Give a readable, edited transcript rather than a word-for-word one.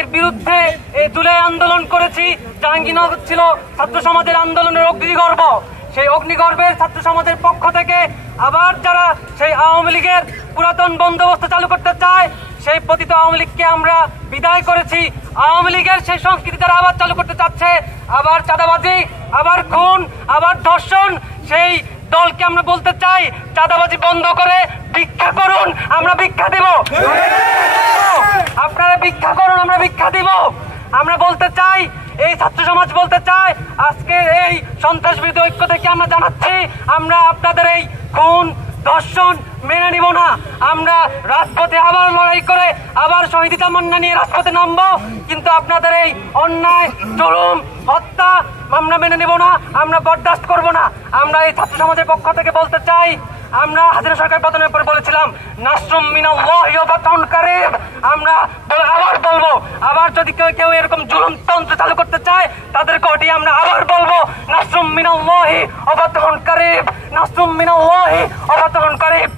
এর বিরুদ্ধে এই জুলাই আন্দোলন করেছি। জাহাঙ্গীরনগর ছিল ছাত্র সমাজের আন্দোলনের অগ্নিগর্ভ। সেই অগ্নিগর্ভের ছাত্র সমাজের পক্ষ থেকে আবার যারা সেই আওয়ামী লীগের পুরাতন বন্দোবস্ত চালু করতে চায়, সেই পতিত আওয়ামী লীগকে আমরা বিদায় করেছি। আওয়ামী লীগের সেই সংস্কৃতি যারা আবার চালু করতে চাচ্ছে, আবার চাঁদাবাজি, আবার খুন, আবার ধর্ষণ, সেই দলকে আমরা বলতে চাই চাঁদাবাজি বন্ধ করে ভিক্ষা করুন, আমরা ভিক্ষা দিব। আপনারা ভিক্ষা করুন, আমরা ভিক্ষা দিব। আমরা বলতে চাই, এই ছাত্র সমাজ বলতে চায়, আজকে এই সন্ত্রাস বিরোধী ঐক্য থেকে আমরা জানাচ্ছি, আমরা আপনাদের এই খুন ধর্ষণ মেনে নিব না। আমরা রাজপথে আবার লড়াই করে আবার শহীদ তামান্না নিয়ে রাজপথে নামবো, কিন্তু আপনাদের এই অন্যায় জুলুম হত্যা আমরা মেনে নেব না, আমরা বরদাস্ত করব না। আমরা এই ছাত্র সমাজের পক্ষ থেকে বলতে চাই, আমরা হাসিনা সরকার পতনের পরে বলেছিলাম নাসরুম মিনাল্লাহি ওয়া ফাতহুন কারীব। আমরা আবার বলবো, আবার যদি কেউ এরকম জুলুম তন্ত্র চালু করতে চায় তাদেরকে ওটি আমরা আবার বলবো নাসরুম মিনাল্লাহি ওয়া ফাতহুন কারীব, নাসরুম মিনাল্লাহি ওয়া ফাতহুন কারীব।